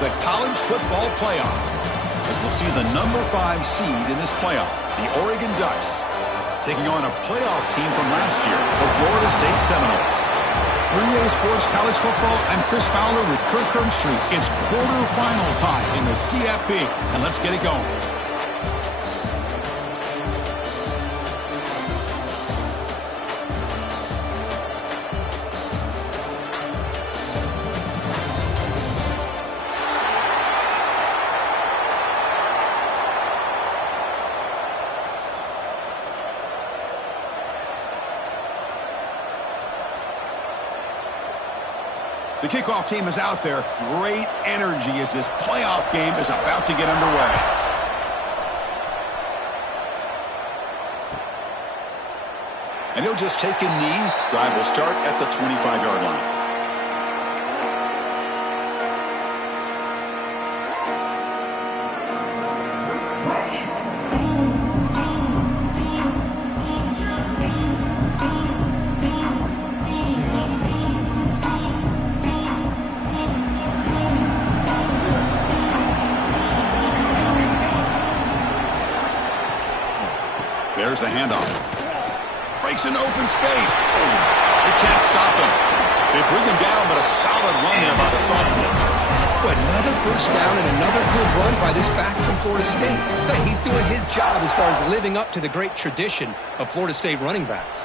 the college football playoff, as we'll see the number 5 seed in this playoff, the Oregon Ducks, taking on a playoff team from last year, the Florida State Seminoles. For EA Sports College Football, I'm Chris Fowler with Kirk Herbstreit. It's quarterfinal time in the CFB, and let's get it going. The kickoff team is out there. Great energy as this playoff game is about to get underway. And he'll just take a knee. Drive will start at the 25-yard line. There's the handoff. Breaks an open space. They can't stop him. They bring him down, but a solid run there by the sophomore. Another first down and another good run by this back from Florida State. He's doing his job as far as living up to the great tradition of Florida State running backs.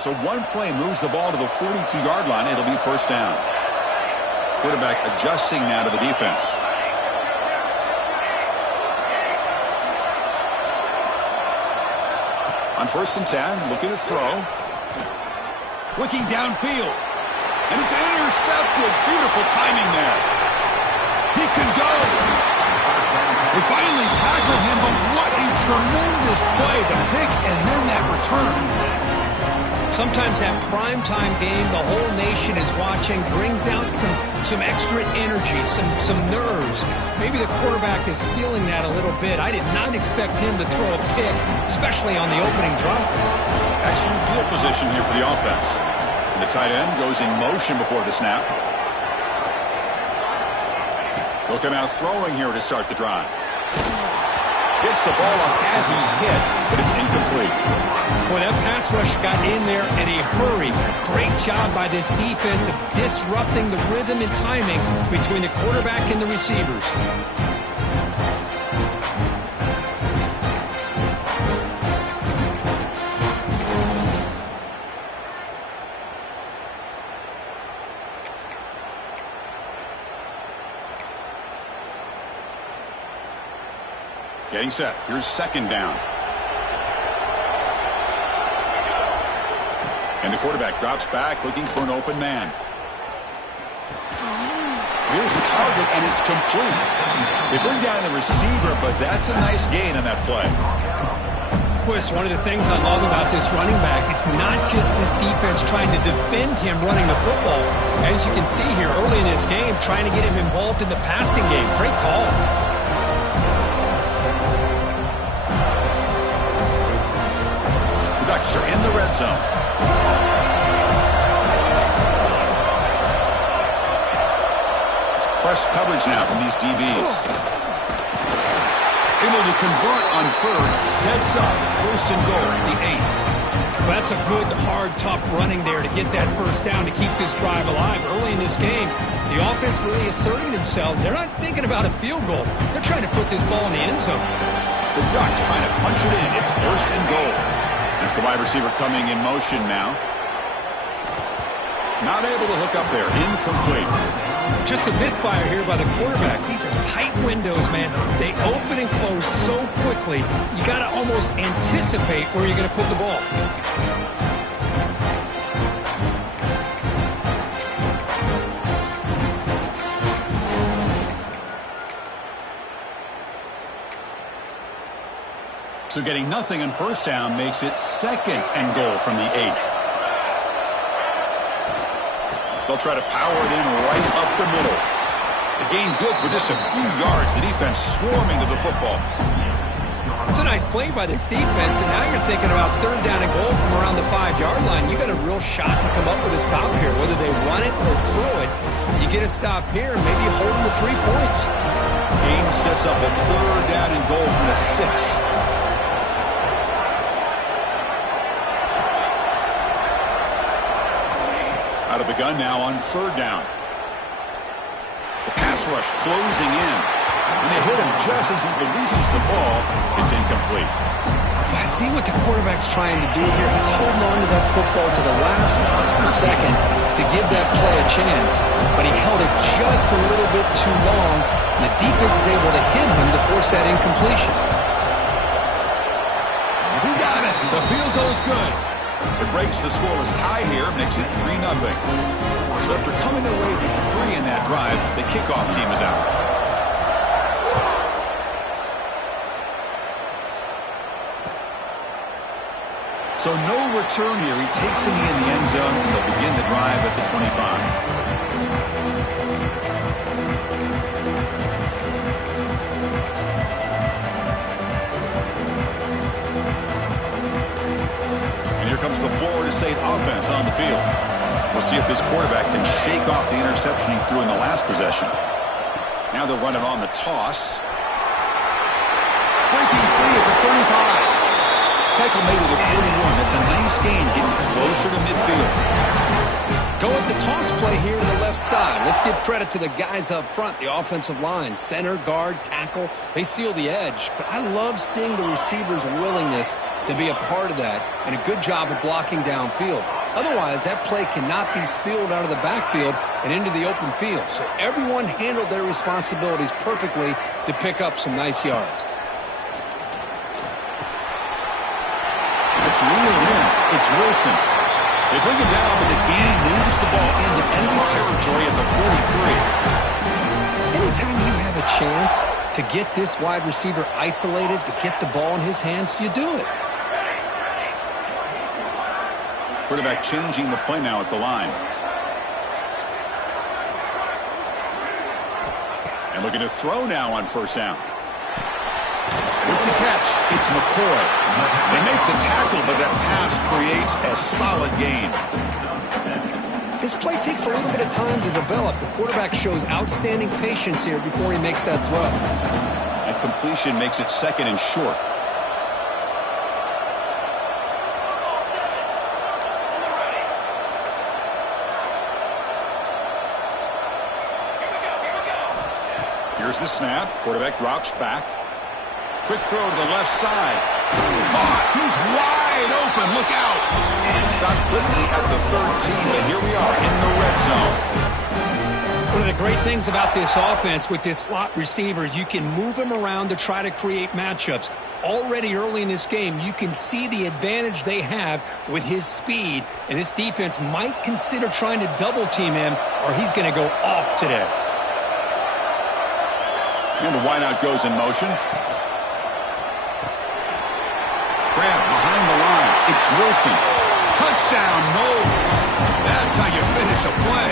So one play moves the ball to the 42-yard line. It'll be first down. Quarterback adjusting now to the defense. On 1st and 10, looking to throw. Looking downfield. And it's intercepted. Beautiful timing there. He could go. They finally tackle him, but what a tremendous play. The pick and then that return. Sometimes that primetime game, the whole nation is watching, brings out some extra energy, some nerves. Maybe the quarterback is feeling that a little bit. I did not expect him to throw a pick, especially on the opening drive. Excellent field position here for the offense. And the tight end goes in motion before the snap. He'll come out throwing here to start the drive. Gets the ball off as he's hit, but it's incomplete. Boy, that pass rush got in there in a hurry. Great job by this defense of disrupting the rhythm and timing between the quarterback and the receivers. Getting set. Here's 2nd down. And the quarterback drops back looking for an open man. Here's the target, and it's complete. They bring down the receiver, but that's a nice gain on that play. Boy, it's one of the things I love about this running back. It's not just this defense trying to defend him running the football. As you can see here early in this game, trying to get him involved in the passing game. Great call. Ducks are in the red zone. It's press coverage now from these DBs. Able to convert on 3rd, sets up 1st and goal, the 8. Well, that's a good, hard, tough running there to get that first down to keep this drive alive. Early in this game, the offense really asserting themselves. They're not thinking about a field goal. They're trying to put this ball in the end zone. The Ducks trying to punch it in. It's 1st and goal. That's the wide receiver coming in motion now. Not able to hook up there. Incomplete. Just a misfire here by the quarterback. These are tight windows, man. They open and close so quickly. You got to almost anticipate where you're going to put the ball. So getting nothing on 1st down makes it 2nd and goal from the 8. They'll try to power it in right up the middle. The gain good for just a few yards. The defense swarming to the football. It's a nice play by this defense, and now you're thinking about third down and goal from around the 5-yard line. You got a real shot to come up with a stop here, whether they run it or throw it. You get a stop here, and maybe you hold them to 3 points. Game sets up a third down and goal from the 6. Out of the gun now on third down. The pass rush closing in. And they hit him just as he releases the ball. It's incomplete. I see what the quarterback's trying to do here. He's holding on to that football to the last possible second to give that play a chance. But he held it just a little bit too long. And the defense is able to hit him to force that incompletion. He got it. The field goal's good. It breaks the scoreless tie here, makes it 3-0. So after coming away with 3 in that drive, the kickoff team is out. So no return here. He takes it in the end zone, and they'll begin the drive at the 25. And here comes the Florida State offense on the field. We'll see if this quarterback can shake off the interception he threw in the last possession. Now they'll run it on the toss. Breaking free at the 35. Tackle made it at 41. That's a nice gain, getting closer to midfield. Go with the toss play here to the left side. Let's give credit to the guys up front, the offensive line, center, guard, tackle. They seal the edge. But I love seeing the receiver's willingness to be a part of that and a good job of blocking downfield. Otherwise, that play cannot be spilled out of the backfield and into the open field. So everyone handled their responsibilities perfectly to pick up some nice yards. It's reeled in. It's Wilson. They bring him down, but the gain moves the ball into enemy territory at the 43. Anytime you have a chance to get this wide receiver isolated, to get the ball in his hands, you do it. Quarterback changing the play now at the line. And looking to throw now on first down. With the catch, it's McCoy. They make the tackle, but that pass creates a solid gain. This play takes a little bit of time to develop. The quarterback shows outstanding patience here before he makes that throw. That completion makes it second and short. Here's the snap. Quarterback drops back. Quick throw to the left side. Caught. He's wide open. Look out. Stopped quickly at the 13, but here we are in the red zone. One of the great things about this offense with this slot receiver is you can move him around to try to create matchups. Already early in this game, you can see the advantage they have with his speed, and this defense might consider trying to double-team him, or he's going to go off today. And the wideout goes in motion. Grab behind the line. It's Wilson. Touchdown, Knowles. That's how you finish a play.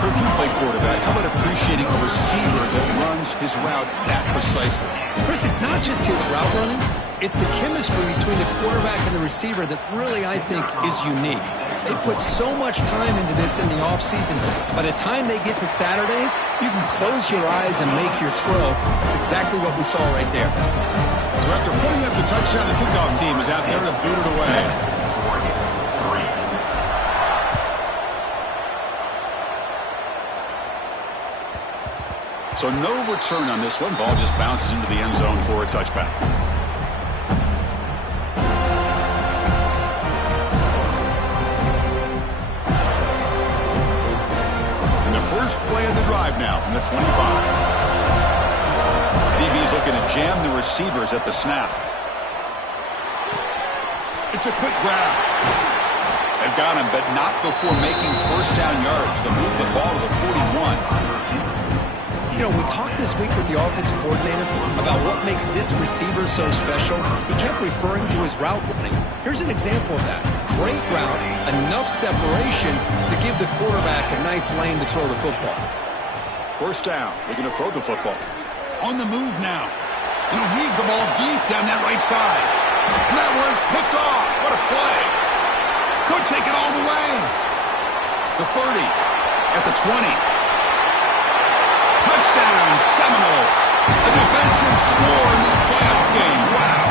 Kirk, you play quarterback. How about appreciating a receiver that runs his routes that precisely? Chris, it's not just his route running. It's the chemistry between the quarterback and the receiver that really, I think, is unique. They put so much time into this in the offseason. By the time they get to Saturdays, you can close your eyes and make your throw. That's exactly what we saw right there. So after putting up the touchdown, the kickoff team is out there to boot it away. So no return on this one. Ball just bounces into the end zone for a touchback. And the first play of the drive now from the 25. DB's looking to jam the receivers at the snap. It's a quick grab. They've got him, but not before making first down yards. They'll move the ball to the 41. You know, we talked this week with the offensive coordinator about what makes this receiver so special. He kept referring to his route running. Here's an example of that. Great route, enough separation to give the quarterback a nice lane to throw the football. First down. They're going to throw the football. On the move now. And he'll heave the ball deep down that right side. And that one's picked off. What a play. Could take it all the way. The 30. At the 20. Touchdown, Seminoles. A defensive score in this playoff game. Wow.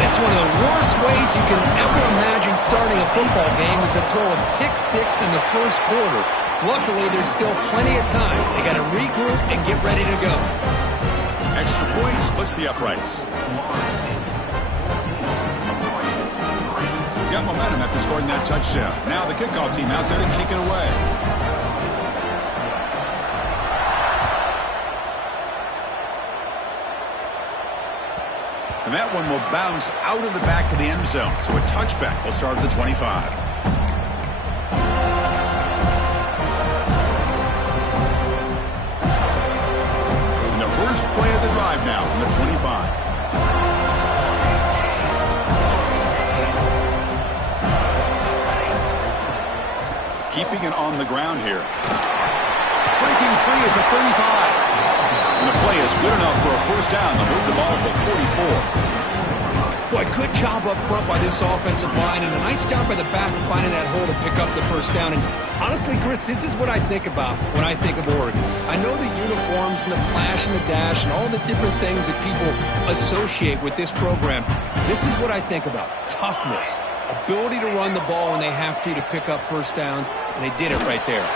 It's one of the worst ways you can ever imagine starting a football game is to throw a pick six in the first quarter. Luckily, there's still plenty of time. They got to regroup and get ready to go. Extra point splits the uprights. Got momentum after scoring that touchdown. Now the kickoff team out there to kick it away. And that one will bounce out of the back of the end zone. So a touchback will start at the 25. And the first play of the drive now from the 25. Keeping it on the ground here. Breaking free at the 35. And the play is good enough for a first down. They'll move the ball at the 44. Boy, good job up front by this offensive line, and a nice job by the back of finding that hole to pick up the first down. And honestly, Chris, this is what I think about when I think of Oregon. I know the uniforms and the flash and the dash and all the different things that people associate with this program. This is what I think about. Toughness, ability to run the ball when they have to pick up first downs, and they did it right there.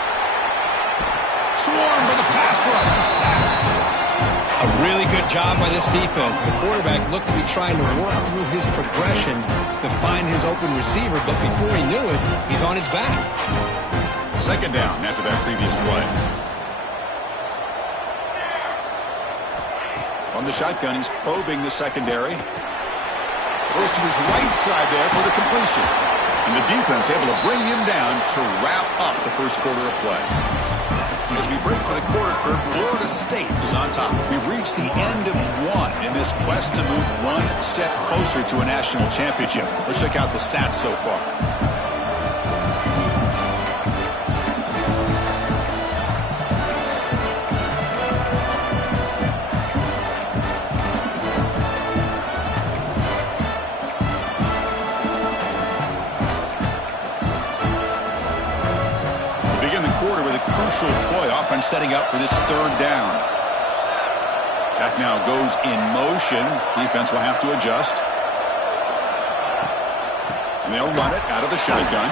Swarm for the pass rush. A sack. A really good job by this defense. The quarterback looked to be trying to work through his progressions to find his open receiver, but before he knew it, he's on his back. Second down after that previous play. On the shotgun, he's probing the secondary. Goes to his right side there for the completion. And the defense able to bring him down to wrap up the first quarter of play. As we break for the quarter, Kirk, Florida State is on top. We've reached the end of one in this quest to move one step closer to a national championship. Let's check out the stats so far. Play offense setting up for this third down. That now goes in motion. Defense will have to adjust. And they'll run it out of the shotgun.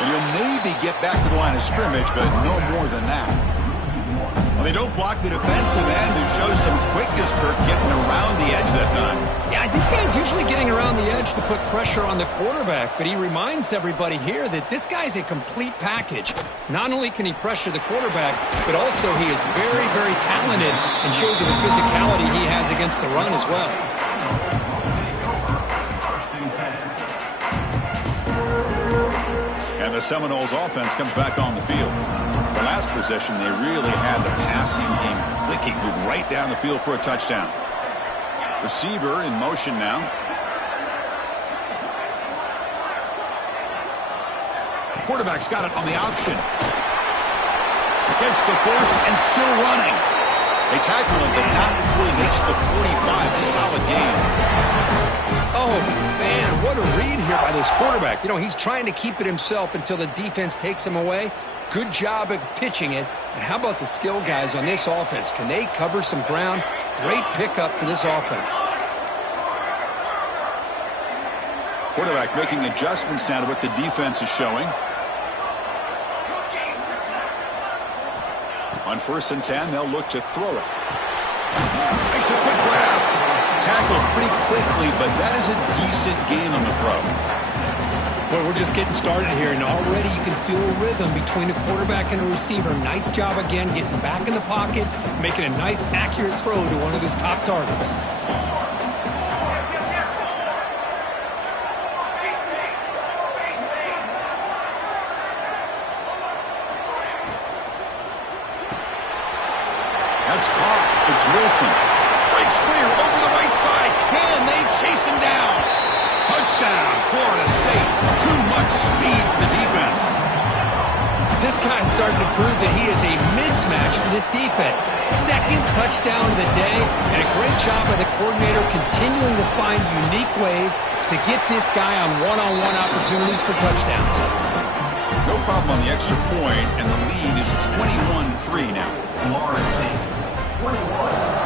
And he'll maybe get back to the line of scrimmage, but no more than that. Well, they don't block the defensive end and show some quickness, Kirk, getting around the edge that time. Yeah, this guy's usually getting around the edge to put pressure on the quarterback, but he reminds everybody here that this guy's a complete package. Not only can he pressure the quarterback, but also he is very, very talented and shows you the physicality he has against the run as well. And the Seminoles offense comes back on the field. The last possession, they really had the passing game clicking, moved right down the field for a touchdown. Receiver in motion now. Quarterback's got it on the option. Gets the first and still running. They tackle him, but not before he makes the 45. A solid game. Oh, man, what a read here by this quarterback. You know, he's trying to keep it himself until the defense takes him away. Good job at pitching it. And how about the skill guys on this offense? Can they cover some ground? Great pickup for this offense. Quarterback making adjustments now to what the defense is showing. On 1st and 10, they'll look to throw it. Makes a quick grab. Tackled pretty quickly, but that is a decent gain on the throw. Well, we're just getting started here, and already you can feel a rhythm between a quarterback and a receiver. Nice job again getting back in the pocket, making a nice, accurate throw to one of his top targets. That's caught. It's Wilson. Breaks clear over the right side. Can they chase him down? Touchdown, Florida State. Too much speed for the defense. This guy's starting to prove that he is a mismatch for this defense. Second touchdown of the day, and a great job by the coordinator continuing to find unique ways to get this guy on one-on-one opportunities for touchdowns. No problem on the extra point, and the lead is 21-3 now. Lawrence, 21.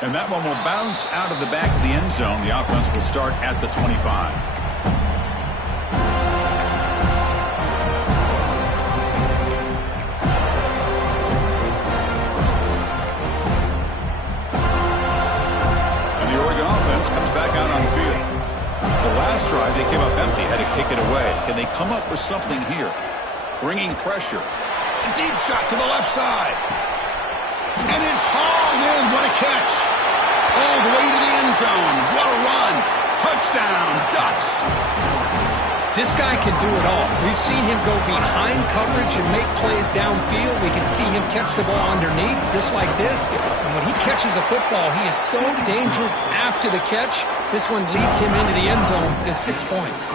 And that one will bounce out of the back of the end zone. The offense will start at the 25. And the Oregon offense comes back out on the field. The last drive, they came up empty, had to kick it away. Can they come up with something here? Bringing pressure. A deep shot to the left side. And it's hauled in. What a catch. All the way to the end zone. What a run. Touchdown, Ducks. This guy can do it all. We've seen him go behind coverage and make plays downfield. We can see him catch the ball underneath just like this. And when he catches a football, he is so dangerous after the catch. This one leads him into the end zone for the 6 points.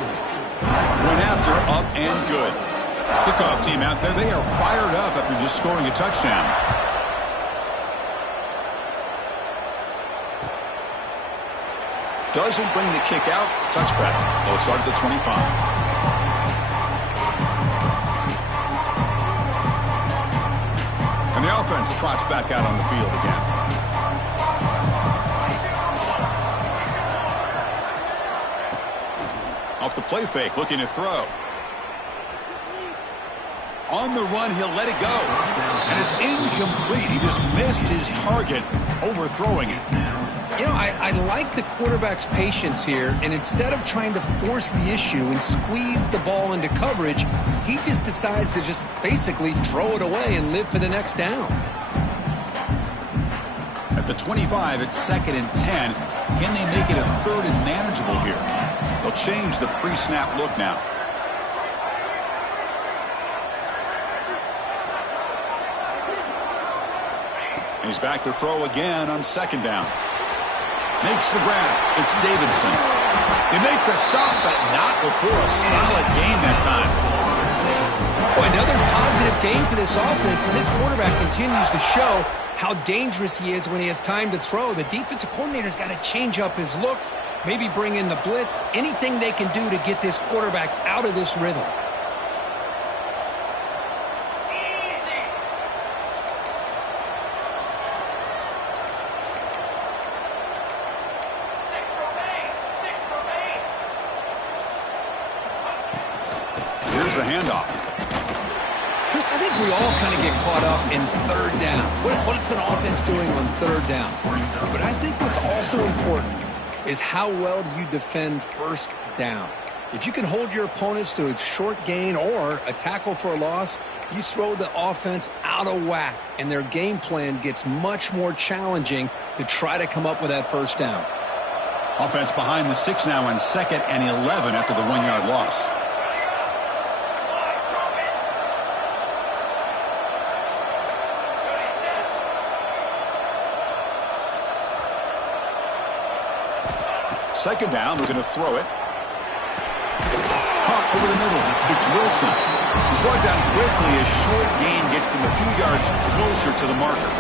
Went after, up and good. Kickoff team out there, they are fired up after just scoring a touchdown. Doesn't bring the kick out. Touchback. They'll start at the 25. And the offense trots back out on the field again. Off the play fake, looking to throw. On the run, he'll let it go. And it's incomplete. He just missed his target, overthrowing it. You know, I like the quarterback's patience here, and instead of trying to force the issue and squeeze the ball into coverage, he just decides to just basically throw it away and live for the next down. At the 25, it's 2nd and 10. Can they make it a 3rd and manageable here? They'll change the pre-snap look now. And he's back to throw again on 2nd down. Makes the grab. It's Davidson. They make the stop, but not before a solid gain that time. Well, another positive game for this offense, and this quarterback continues to show how dangerous he is when he has time to throw. The defensive coordinator's got to change up his looks, maybe bring in the blitz, anything they can do to get this quarterback out of this rhythm. Here's the handoff. Chris, I think we all kind of get caught up in 3rd down. What's an offense doing on 3rd down? But I think what's also important is how well you defend 1st down. If you can hold your opponents to a short gain or a tackle for a loss, you throw the offense out of whack, and their game plan gets much more challenging to try to come up with that 1st down. Offense behind the 6 now on 2nd and 11 after the 1-yard loss. Second down, we're going to throw it. Caught over the middle. It's Wilson. He's brought down quickly as short gain gets them a few yards closer to the marker.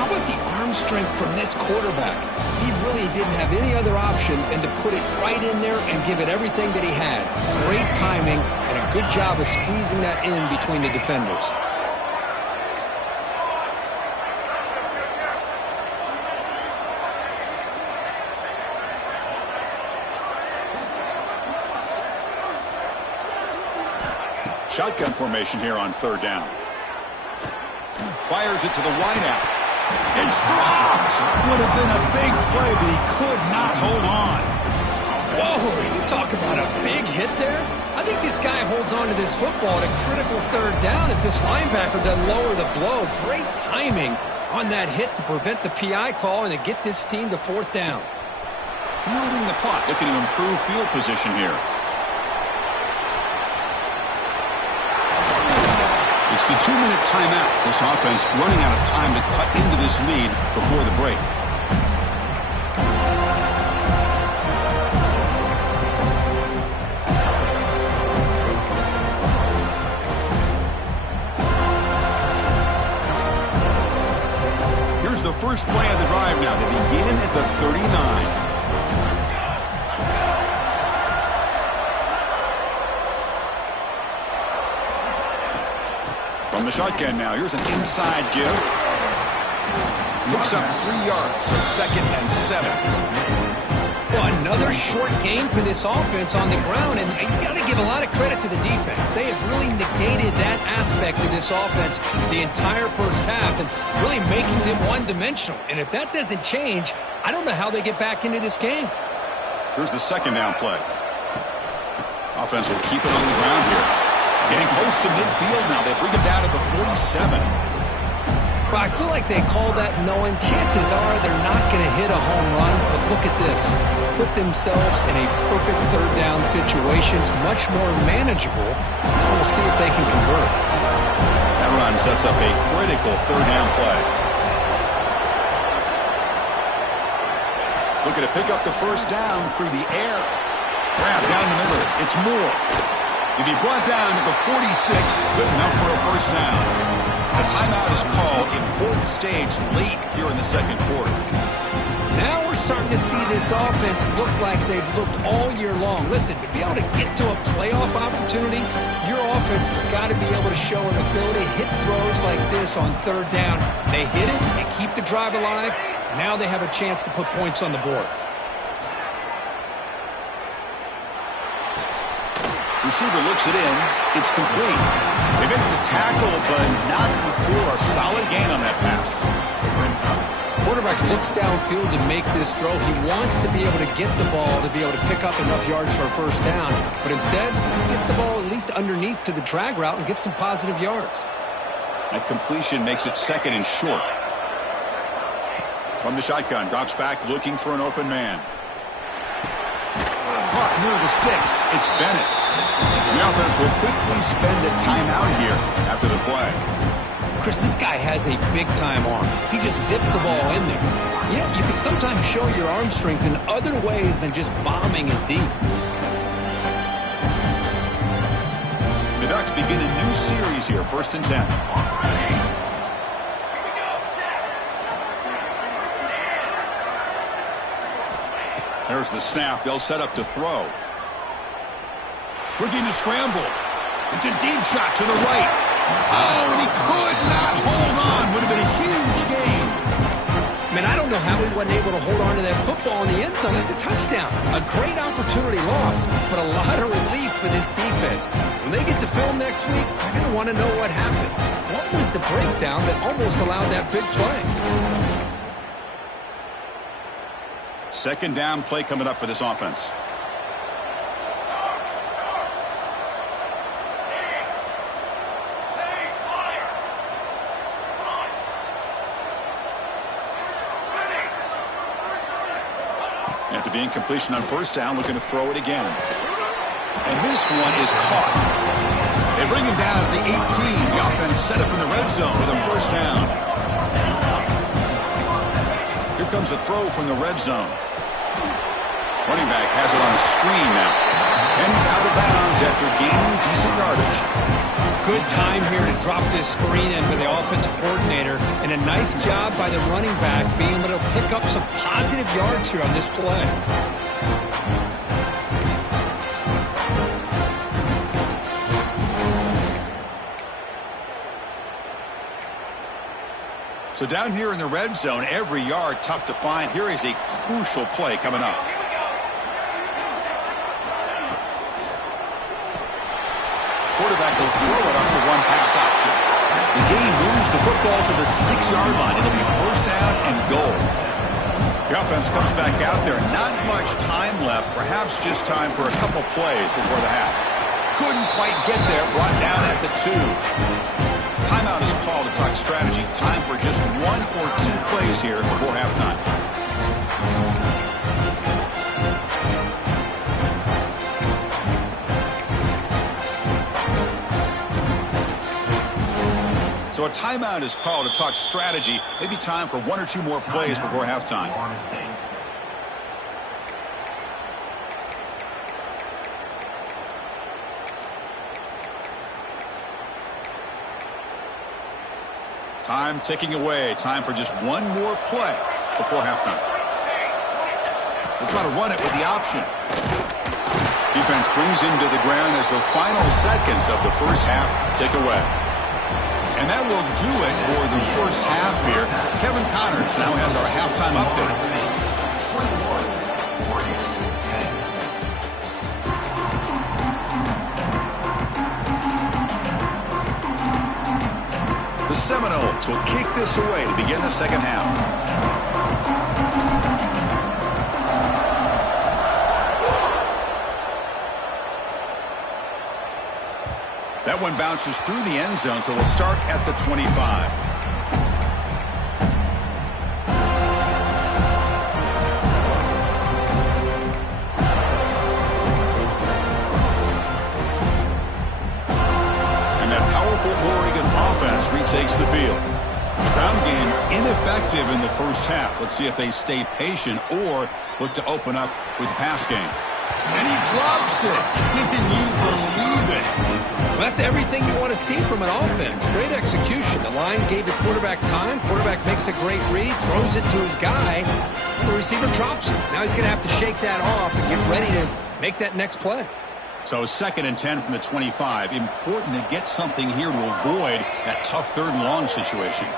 How about the arm strength from this quarterback? He really didn't have any other option than to put it right in there and give it everything that he had. Great timing and a good job of squeezing that in between the defenders. Shotgun formation here on 3rd down. Fires it to the wideout. It's dropped. Would have been a big play, but he could not hold on. Whoa, you talk about a big hit there. I think this guy holds on to this football at a critical 3rd down if this linebacker doesn't lower the blow. Great timing on that hit to prevent the PI call and to get this team to 4th down. Fielding the punt, looking to improve field position here. It's the 2-minute timeout. This offense running out of time to cut into this lead before the break. first play of the drive now. They begin at the 39. From the shotgun now, here's an inside give. Looks up 3 yards, so 2nd and 7. Well, another short game for this offense on the ground, and you got to give a lot of credit to the defense. They have really negated that aspect of this offense the entire first half and really making them one-dimensional. And if that doesn't change, I don't know how they get back into this game. Here's the 2nd down play. Offense will keep it on the ground here. Getting close to midfield now. They bring it down to the 47. Well, I feel like they call that knowing chances are they're not going to hit a home run. But look at this. Put themselves in a perfect 3rd down situation. It's much more manageable. Now we'll see if they can convert. That run sets up a critical 3rd down play. Looking to pick up the 1st down through the air. Grab down the middle. It's Moore. He'll be brought down to the 46. Good enough for a 1st down. A timeout is called. Important stage late here in the 2nd quarter. Now we're starting to see this offense look like they've looked all year long. Listen, to be able to get to a playoff opportunity, your offense has got to be able to show an ability to hit throws like this on 3rd down. They hit it, they keep the drive alive. Now they have a chance to put points on the board. Receiver looks it in. It's complete. They make the tackle, but not before a solid gain on that pass. Quarterback looks downfield to make this throw. He wants to be able to get the ball to be able to pick up enough yards for a 1st down. But instead, he gets the ball at least underneath to the drag route and gets some positive yards. That completion makes it 2nd and short. From the shotgun, drops back looking for an open man. Caught near the sticks. It's Bennett. The offense will quickly spend a timeout here after the play. Chris, this guy has a big-time arm. He just zipped the ball in there. Yeah, you can sometimes show your arm strength in other ways than just bombing it deep. The Ducks begin a new series here, 1st and 10. There's the snap. They'll set up to throw. Looking to scramble. It's a deep shot to the right. Oh, and he could not hold on. Would have been a huge gain. Man, I don't know how he wasn't able to hold on to that football in the end zone. It's a touchdown. A great opportunity lost, but a lot of relief for this defense. When they get to film next week, they're going to want to know what happened. What was the breakdown that almost allowed that big play? 2nd down play coming up for this offense. After the incompletion on 1st down, looking to throw it again. And this one is caught. They bring him down at the 18. The offense set up in the red zone with a 1st down. Here comes a throw from the red zone. Running back has it on the screen now. And he's out of bounds after gaining decent yardage. Good time here to drop this screen in for the offensive coordinator. And a nice job by the running back being able to pick up some positive yards here on this play. So down here in the red zone, every yard tough to find. Here is a crucial play coming up. Quarterback will throw it off the one pass option. The game moves the football to the 6-yard line. It'll be 1st down and goal. The offense comes back out there. Not much time left. Perhaps just time for a couple plays before the half. Couldn't quite get there. Brought down at the 2. Timeout is called to talk strategy. Time for just 1 or 2 plays here before halftime. So a timeout is called to talk strategy. Maybe time for 1 or 2 more plays before halftime. Time ticking away. Time for just one more play before halftime. We'll try to run it with the option. Defense brings him to the ground as the final seconds of the first half tick away. And that will do it for the first half here. Kevin Connors now has our halftime update. The Seminoles will kick this away to begin the second half. That one bounces through the end zone, so they'll start at the 25. Oregon offense retakes the field. The ground game ineffective in the first half. Let's see if they stay patient or look to open up with the pass game. And he drops it. Can you believe it? Well, that's everything you want to see from an offense. Great execution. The line gave the quarterback time. Quarterback makes a great read, throws it to his guy, and the receiver drops it. Now he's going to have to shake that off and get ready to make that next play. So 2nd and 10 from the 25. Important to get something here to avoid that tough 3rd and long situation.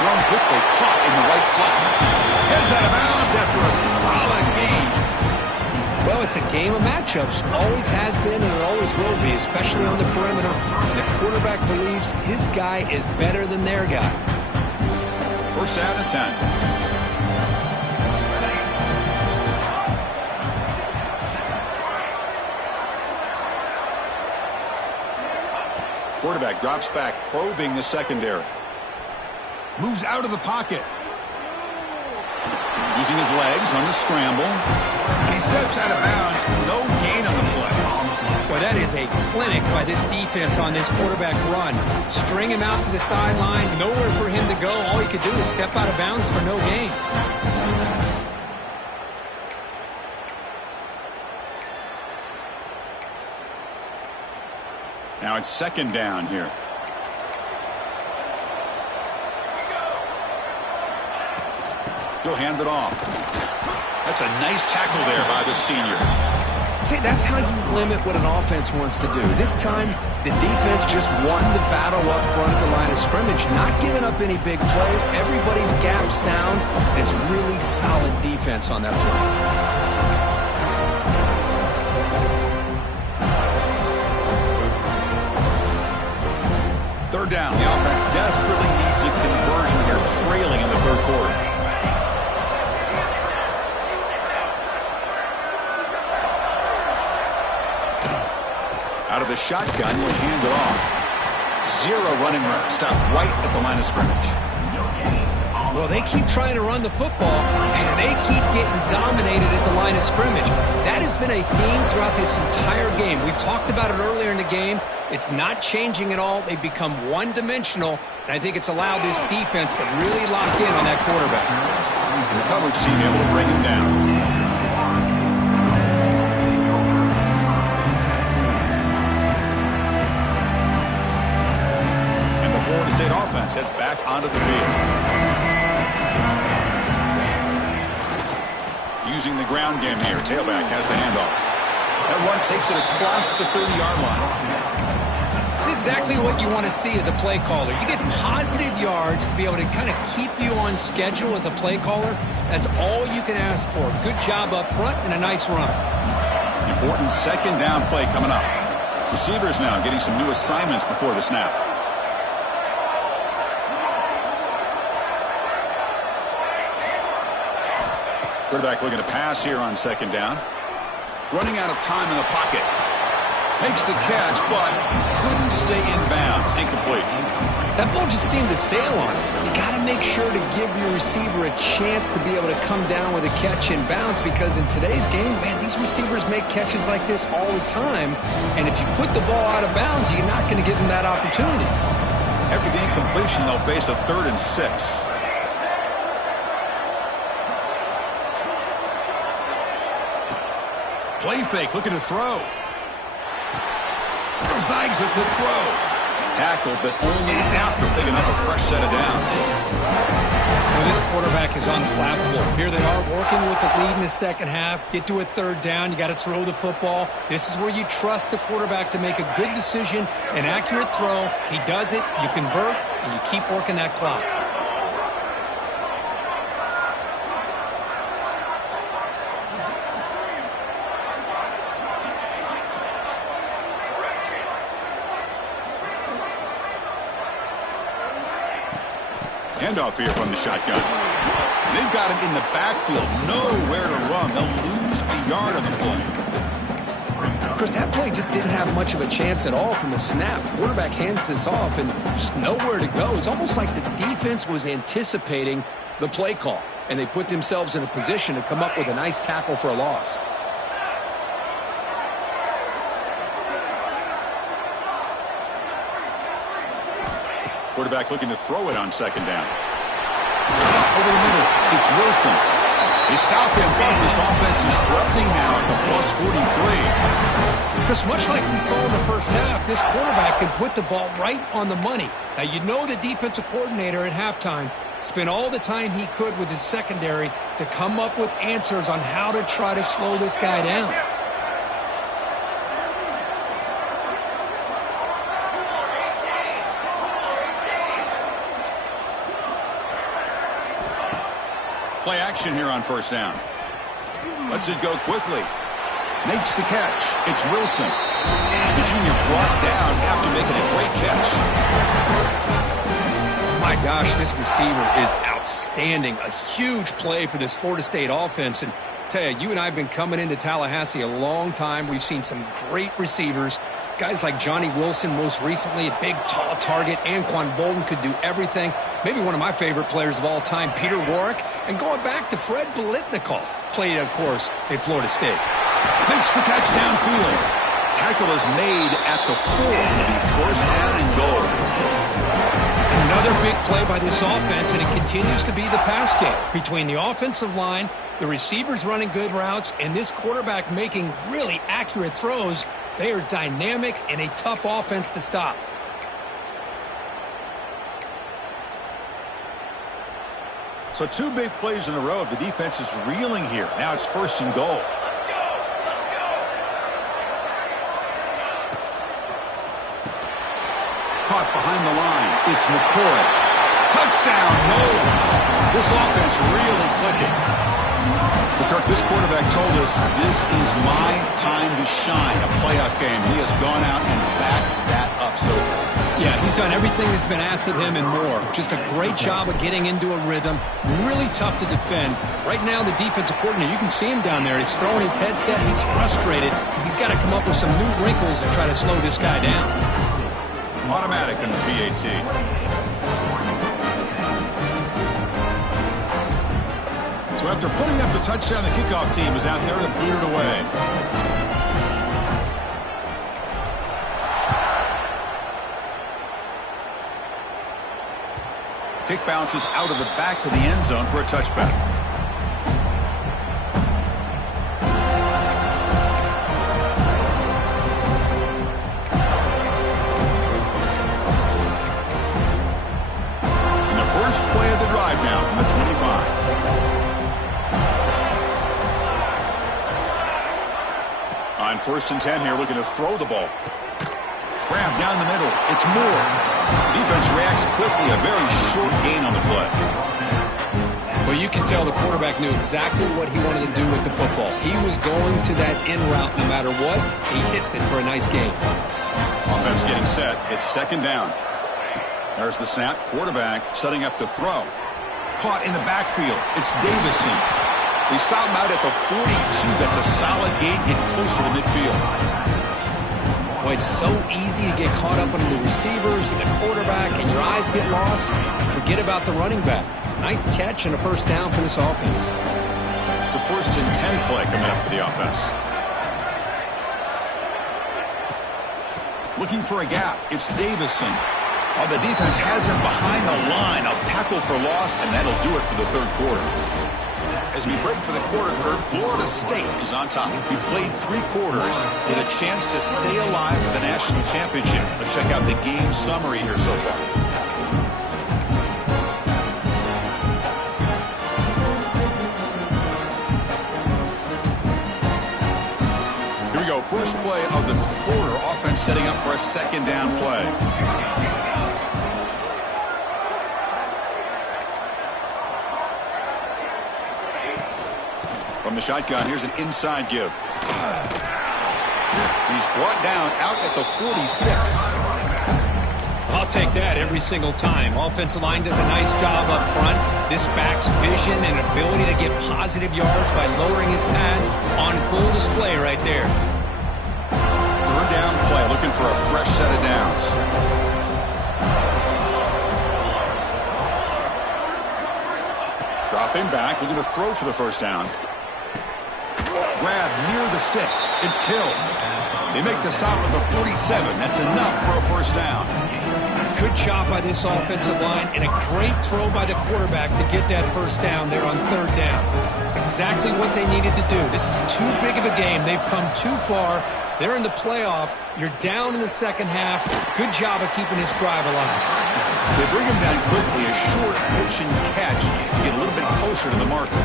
Thrown quickly, caught in the right flat. Heads out of bounds after a solid gain. Well, it's a game of matchups. Always has been and it always will be, especially on the perimeter. And the quarterback believes his guy is better than their guy. 1st down and 10. Quarterback drops back, probing the secondary. Moves out of the pocket. Using his legs on the scramble. And he steps out of bounds. No gain on the play. Boy, that is a clinic by this defense on this quarterback run. String him out to the sideline. Nowhere for him to go. All he could do is step out of bounds for no gain. Now it's 2nd down here. He'll hand it off. That's a nice tackle there by the senior. See, that's how you limit what an offense wants to do. This time, the defense just won the battle up front at the line of scrimmage, not giving up any big plays. Everybody's gap sound. It's really solid defense on that play. 3rd down. The offense desperately needs a conversion here, trailing in the 3rd quarter. Out of the shotgun, will hand it off. 0 running room. Stop right at the line of scrimmage. Well, they keep trying to run the football, and they keep getting dominated at the line of scrimmage. That has been a theme throughout this entire game. We've talked about it earlier in the game. It's not changing at all. They've become one-dimensional, and I think it's allowed this defense to really lock in on that quarterback. And the coverage team able to bring him down. And the Florida State offense heads back onto the field. Using the ground game here. Tailback has the handoff. That run takes it across the 30-yard line. It's exactly what you want to see as a play caller. You get positive yards to be able to kind of keep you on schedule as a play caller. That's all you can ask for. Good job up front and a nice run. Important 2nd down play coming up. Receivers now getting some new assignments before the snap. Quarterback looking to pass here on 2nd down. Running out of time in the pocket. Makes the catch, but couldn't stay in bounds. Incomplete. That ball just seemed to sail on it. You got to make sure to give your receiver a chance to be able to come down with a catch in bounds, because in today's game, man, these receivers make catches like this all the time. And if you put the ball out of bounds, you're not going to give them that opportunity. After the incompletion, they'll face a 3rd and 6. Play fake, looking to throw. Zags with the throw. Tackle, but only after picking up a fresh set of downs. Well, this quarterback is unflappable. Here they are working with the lead in the second half. Get to a third down. You got to throw the football. This is where you trust the quarterback to make a good decision, an accurate throw. He does it, you convert, and you keep working that clock. Handoff here from the shotgun. They've got him in the backfield. Nowhere to run. They'll lose a yard on the play. Chris, that play just didn't have much of a chance at all from the snap. Quarterback hands this off and just nowhere to go. It's almost like the defense was anticipating the play call, and they put themselves in a position to come up with a nice tackle for a loss. Quarterback looking to throw it on second down. Over the middle, it's Wilson. They stop him, but this offense is threatening now at the +43. Chris, much like we saw in the first half, this quarterback can put the ball right on the money. Now, you know the defensive coordinator at halftime spent all the time he could with his secondary to come up with answers on how to try to slow this guy down. Play action here on first down. Lets it go quickly. Makes the catch. It's Wilson. The junior brought down after making a great catch. My gosh, this receiver is outstanding. A huge play for this Florida State offense. And tell you and I have been coming into Tallahassee a long time. We've seen some great receivers. Guys like Johnny Wilson, most recently, a big, tall target. Anquan Bolden could do everything. Maybe one of my favorite players of all time, Peter Warrick. And going back to Fred Biletnikoff, played, of course, at Florida State. Makes the catch downfield. Tackle is made at the 4. It'll be first down and goal. Another big play by this offense, and it continues to be the pass game. Between the offensive line, the receivers running good routes, and this quarterback making really accurate throws, they are dynamic and a tough offense to stop. So 2 big plays in a row. The defense is reeling here. Now it's first and goal. Caught behind the line. It's McCoy. Touchdown, Knowles. This offense really clicking. Well, Kirk, this quarterback told us this is my time to shine. A playoff game. He has gone out and backed that up so far. Yeah, he's done everything that's been asked of him and more. Just a great job of getting into a rhythm. Really tough to defend. Right now, the defensive coordinator, you can see him down there. He's throwing his headset. He's frustrated. He's got to come up with some new wrinkles to try to slow this guy down. Automatic in the PAT. So after putting up the touchdown, the kickoff team is out there to boot it away. Kick bounces out of the back of the end zone for a touchback. And the first play of the drive now from the 25. On 1st and 10 here, looking to throw the ball. Grab down the middle. It's Moore. Defense reacts quickly. A very short gain on the play. Well, you can tell the quarterback knew exactly what he wanted to do with the football. He was going to that in route no matter what. He hits it for a nice gain. Offense getting set. It's second down. There's the snap. Quarterback setting up to throw. Caught in the backfield. It's Davison. They stop him out at the 42. That's a solid gain, getting closer to midfield. Well, it's so easy to get caught up under the receivers and the quarterback, and your eyes get lost. You forget about the running back. Nice catch and a first down for this offense. It's a 1st and 10 play coming up for the offense. Looking for a gap. It's Davison. Oh, the defense has him behind the line. A tackle for loss, and that'll do it for the third quarter. As we break for the quarter, Kurt, Florida State is on top. We played 3 quarters with a chance to stay alive for the national championship. Let's check out the game summary here so far. Here we go. First play of the quarter. Offense setting up for a second down play. From the shotgun, here's an inside give. He's brought down out at the 46. I'll take that every single time. Offensive line does a nice job up front. This back's vision and ability to get positive yards by lowering his pads on full display right there. Third down play, looking for a fresh set of downs. Dropping back, looking to throw for the first down. Grab near the sticks. It's Hill. They make the stop at the 47. That's enough for a first down. Good job by this offensive line and a great throw by the quarterback to get that first down there on third down. It's exactly what they needed to do. This is too big of a game. They've come too far. They're in the playoff. You're down in the second half. Good job of keeping this drive alive. They bring him down quickly. A short pitch and catch to get a little bit closer to the marker.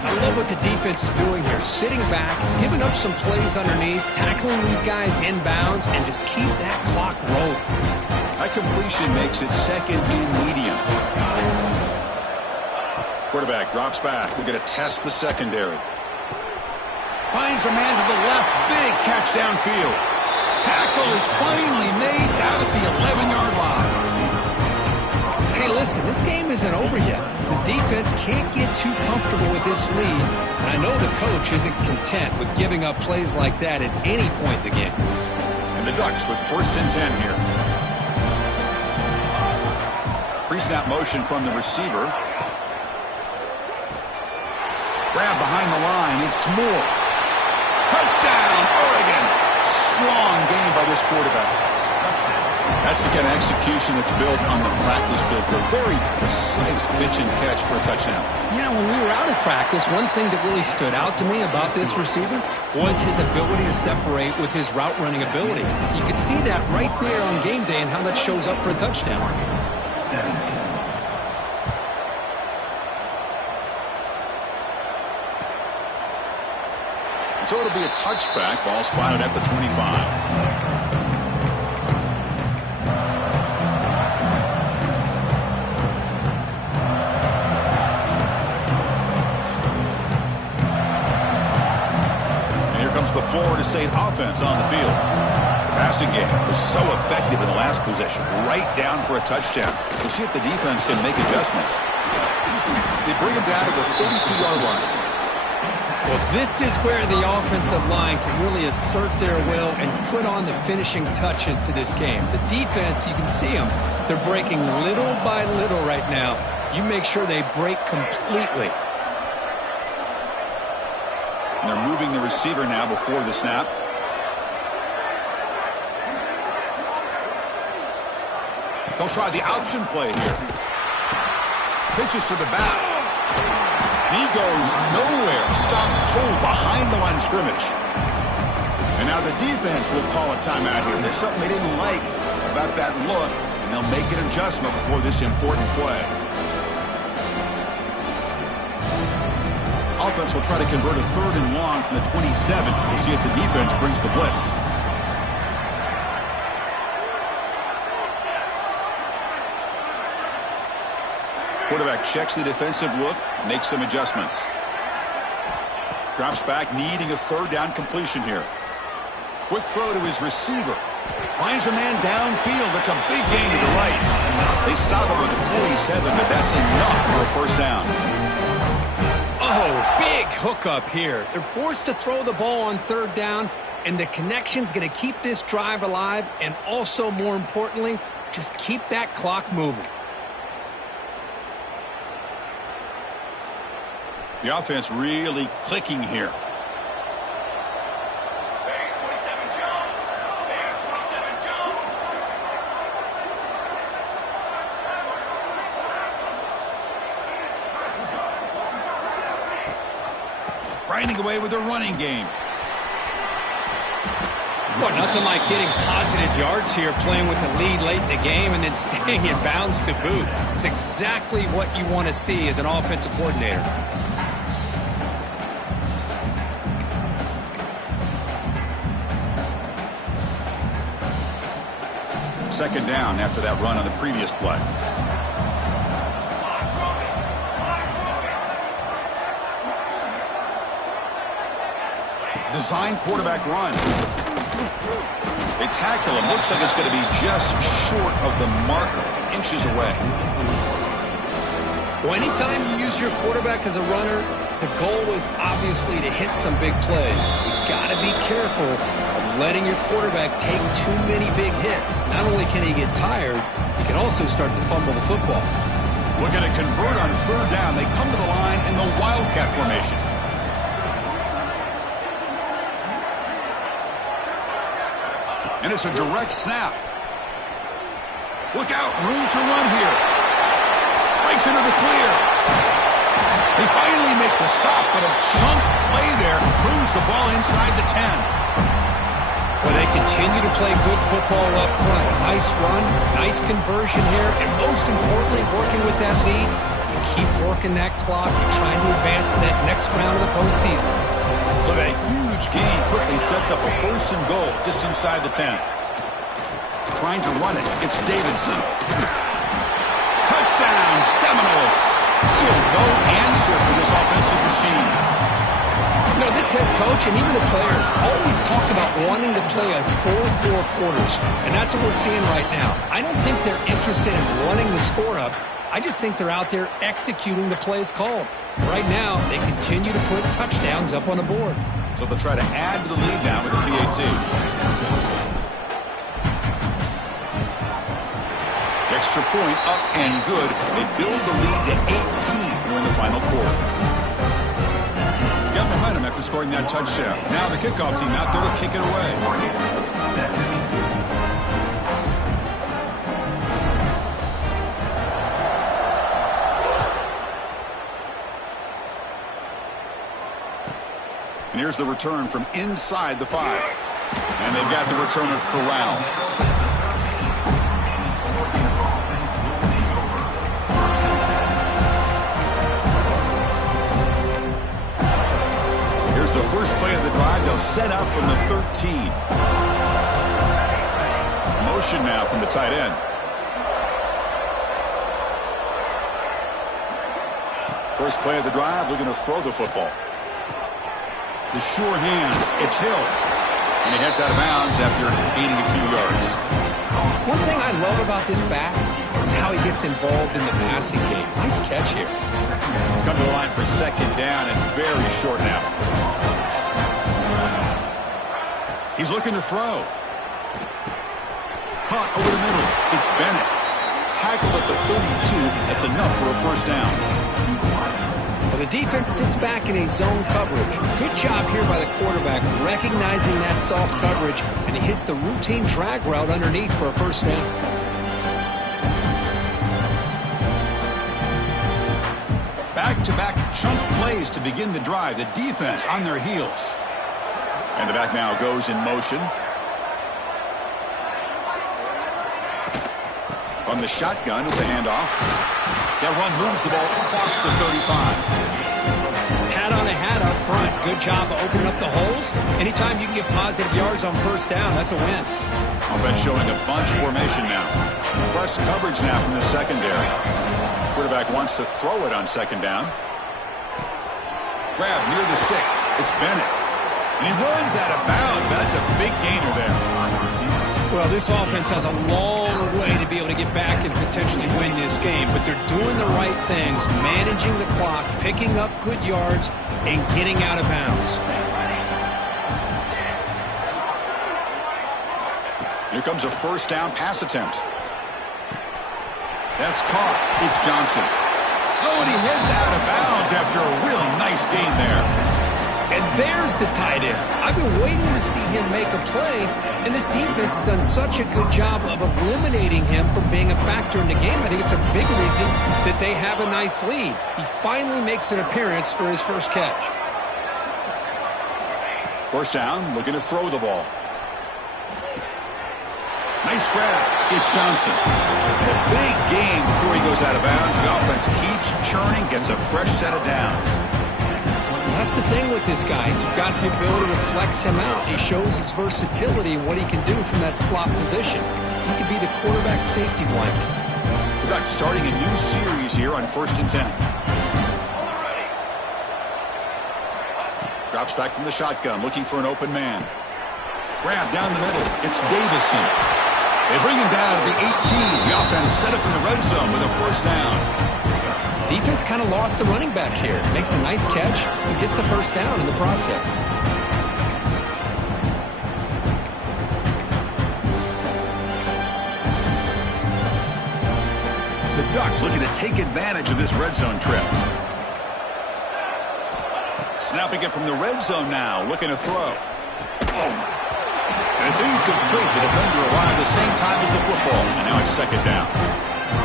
I love what the defense is doing here. Sitting back, giving up some plays underneath, tackling these guys inbounds, and just keep that clock rolling. That completion makes it second and medium. Quarterback drops back. We're going to test the secondary. Finds a man to the left. Big catch downfield. Tackle is finally made down at the 11-yard line. Hey, listen, this game isn't over yet. The defense can't get too comfortable with this lead. And I know the coach isn't content with giving up plays like that at any point in the game. And the Ducks with first and 10 here. Pre-snap motion from the receiver. Grab behind the line. It's Moore. Touchdown, Oregon. Strong game by this quarterback. That's the kind of execution that's built on the practice field. A very precise pitch and catch for a touchdown. Yeah, when we were out of practice, one thing that really stood out to me about this receiver was his ability to separate with his route running ability. You could see that right there on game day and how that shows up for a touchdown. 17. So it'll be a touchback. Ball spotted at the 25. The Florida State offense on the field. The passing game was so effective in the last possession. Right down for a touchdown. We'll see if the defense can make adjustments. They bring him down to the 32-yard line. Well, this is where the offensive line can really assert their will and put on the finishing touches to this game. The defense, you can see them. They're breaking little by little right now. You make sure they break completely. They're moving the receiver now before the snap. They'll try the option play here. Pitches to the back. He goes nowhere. Stopped cold behind the line of scrimmage. And now the defense will call a timeout here. There's something they didn't like about that look, and they'll make an adjustment before this important play. Offense will try to convert a third and long from the 27. We'll see if the defense brings the blitz. Quarterback checks the defensive look, makes some adjustments. Drops back, needing a third down completion here. Quick throw to his receiver. Finds a man downfield. That's a big gain to the right. They stop him at the 47, but that's enough for a first down. Oh, big hookup here. They're forced to throw the ball on third down, and the connection's going to keep this drive alive, and also, more importantly, just keep that clock moving. The offense really clicking here. grinding away with their running game. Well, nothing like getting positive yards here, playing with the lead late in the game and then staying in bounds to boot. It's exactly what you want to see as an offensive coordinator. Second down after that run on the previous play. Design quarterback run. They tackle him. Looks like it's going to be just short of the marker, inches away. Well, anytime you use your quarterback as a runner, the goal is obviously to hit some big plays. You got to be careful of letting your quarterback take too many big hits. Not only can he get tired, he can also start to fumble the football. Looking to convert on third down. They come to the line in the Wildcat formation. And it's a direct snap. Look out, room to run here. Breaks into the clear. They finally make the stop, but a chunk play there moves the ball inside the 10. Well, they continue to play good football up front. A nice run, nice conversion here, and most importantly, working with that lead, you keep working that clock. You're trying to advance to that next round of the postseason. So that huge gain quickly sets up a first and goal just inside the 10. Trying to run it. It's Davidson. Touchdown, Seminoles. Still no answer for this offensive machine. You know, this head coach and even the players always talk about wanting to play a full 4 quarters, and that's what we're seeing right now. I don't think they're interested in running the score up. I just think they're out there executing the plays called. Right now, they continue to put touchdowns up on the board. So they'll try to add to the lead now with the PAT. Extra point up and good. They build the lead to 18 here in the final quarter. Got momentum after scoring that touchdown. Now the kickoff team out there to kick it away. And here's the return from inside the 5. And they've got the returner corralled. Here's the first play of the drive. They'll set up from the 13. Motion now from the tight end. First play of the drive, they're going to throw the football. The sure hands, it's Hill. And he heads out of bounds after gaining a few yards. One thing I love about this back is how he gets involved in the passing game. Nice catch here. Come to the line for second down and very short now. He's looking to throw. Caught over the middle. It's Bennett. Tackled at the 32. That's enough for a first down. Well, the defense sits back in a zone coverage. Good job here by the quarterback recognizing that soft coverage, and he hits the routine drag route underneath for a first down. Back-to-back chunk plays to begin the drive. The defense on their heels. And the back now goes in motion. On the shotgun, it's a handoff. That run moves the ball across the 35. Hat on a hat up front. Good job of opening up the holes. Anytime you can get positive yards on first down, that's a win. Offense showing a bunch formation now. Press coverage now from the secondary. Quarterback wants to throw it on second down. Grab near the sticks. It's Bennett. And he runs out of bounds. That's a big gainer there. Well, this offense has a long way to be able to get back and potentially win this game, but they're doing the right things, managing the clock, picking up good yards, and getting out of bounds. Here comes a first down pass attempt. That's caught. It's Johnson. Oh, and he heads out of bounds after a real nice gain there. And there's the tight end. I've been waiting to see him make a play, and this defense has done such a good job of eliminating him from being a factor in the game. I think it's a big reason that they have a nice lead. He finally makes an appearance for his first catch. First down, looking to throw the ball. Nice grab. It's Johnson. And a big game before he goes out of bounds. The offense keeps churning, gets a fresh set of downs. That's the thing with this guy. You've got the ability to flex him out. He shows his versatility and what he can do from that slot position. He could be the quarterback safety blanket. The Ducks starting a new series here on 1st and 10. Drops back from the shotgun, looking for an open man. Grab down the middle. It's Davison. They bring him down to the 18. The offense set up in the red zone with a first down. Defense kind of lost a running back here. Makes a nice catch and gets the first down in the process. The Ducks looking to take advantage of this red zone trip. Snapping it from the red zone now, looking to throw. And it's incomplete. The defender arrived at the same time as the football, and now it's second down.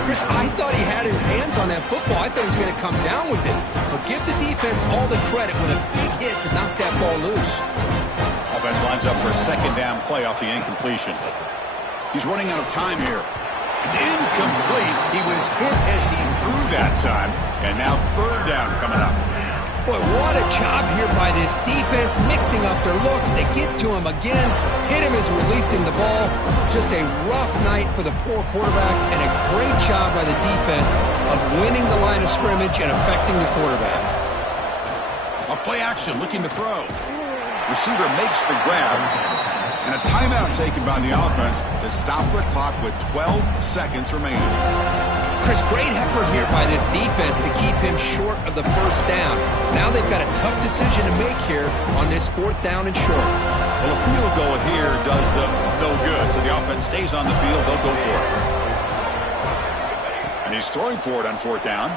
Chris, I thought he had his hands on that football. I thought he was going to come down with it. But give the defense all the credit with a big hit to knock that ball loose. Offense lines up for a second down play off the incompletion. He's running out of time here. It's incomplete. He was hit as he threw that time. And now third down coming up. Boy, what a job here by this defense, mixing up their looks. They get to him again. Hit him as releasing the ball. Just a rough night for the poor quarterback, and a great job by the defense of winning the line of scrimmage and affecting the quarterback. A play action, looking to throw. Receiver makes the grab. And a timeout taken by the offense to stop the clock with 12 seconds remaining. Chris, great effort here by this defense to keep him short of the first down. Now they've got a tough decision to make here on this 4th down and short. Well, a field goal here does them no good, so the offense stays on the field. They'll go for it. And he's throwing for it on 4th down.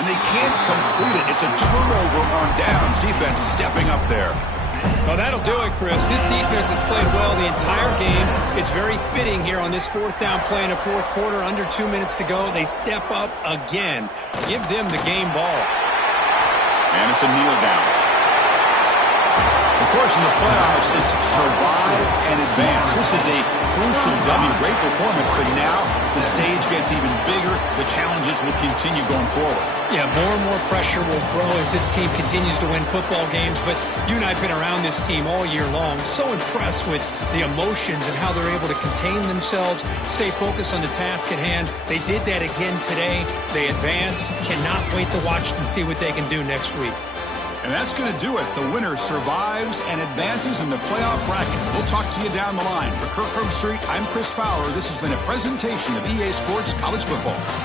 And they can't complete it. It's a turnover on downs. Defense stepping up there. Well, that'll do it, Chris. This defense has played well the entire game. It's very fitting here on this 4th down play in the 4th quarter. Under 2 minutes to go. They step up again. Give them the game ball. And it's a kneel down. Of course, in the playoffs, it's survive and advance. This is a crucial W. Great performance, but now the stage gets even bigger. The challenges will continue going forward. Yeah, more and more pressure will grow as this team continues to win football games. But you and I have been around this team all year long. So impressed with the emotions and how they're able to contain themselves, stay focused on the task at hand. They did that again today. They advance. Cannot wait to watch and see what they can do next week. And that's going to do it. The winner survives and advances in the playoff bracket. We'll talk to you down the line. For Kirk Herbstreit, I'm Chris Fowler. This has been a presentation of EA Sports College Football.